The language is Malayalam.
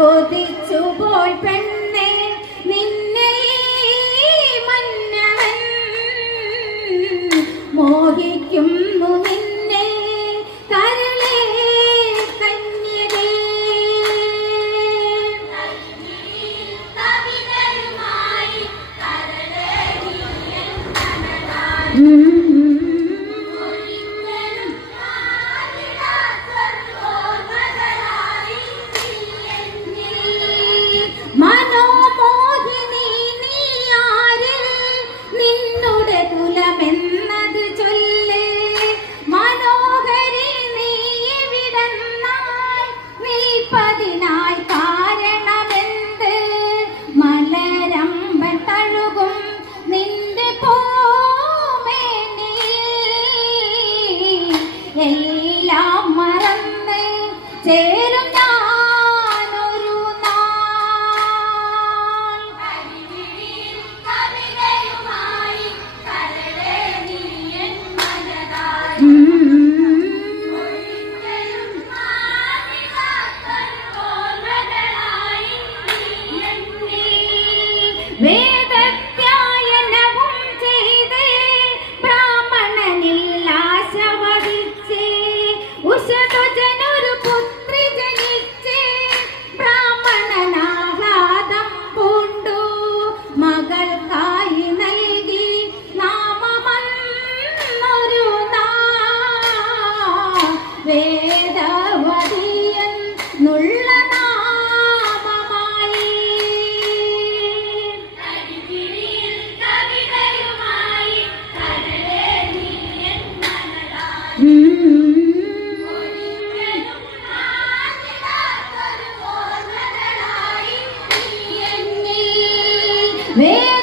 കൊതിച്ചുപോൾ പെണ്ണേ നിന്നെ എല്ലാം മറന്ന് ചേരും ഞാനൊരു നാൾ. വേദവതിയൻ നുള്ള നാമമായി. വേദ